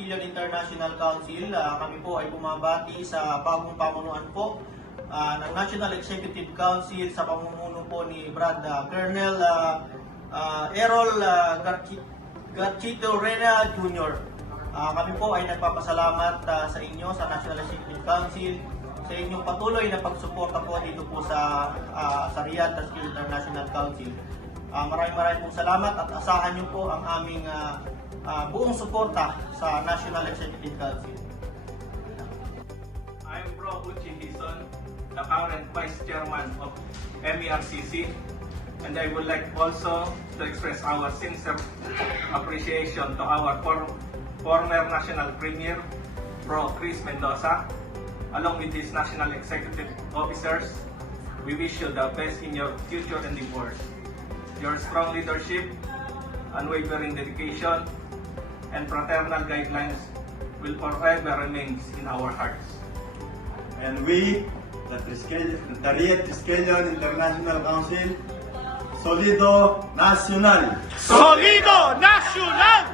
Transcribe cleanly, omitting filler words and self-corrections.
Triskelion International Council. Kami po ay bumabati sa bagong pamunuan po ng National Executive Council sa pamumuno po ni Brad Colonel Errol Garchito Rena Jr. Kami po ay nagpapasalamat sa inyo sa National Executive Council sa inyong patuloy na pagsuporta po dito po sa Riyadh Triskelion International Council. Maraming pong salamat at asahan niyo po ang aming buong suporta sa National Executive Council. I'm Bro Uchi Hison, the current Vice Chairman of MERCC, and I would like also to express our sincere appreciation to our former National Premier, Bro Chris Mendoza. Along with these National Executive Officers, we wish you the best in your future endeavors. Your strong leadership, unwavering dedication, and fraternal guidelines will forever remain in our hearts. And we, the Riyadh Triskelion International Council, Solido Nacional! Solido Nacional!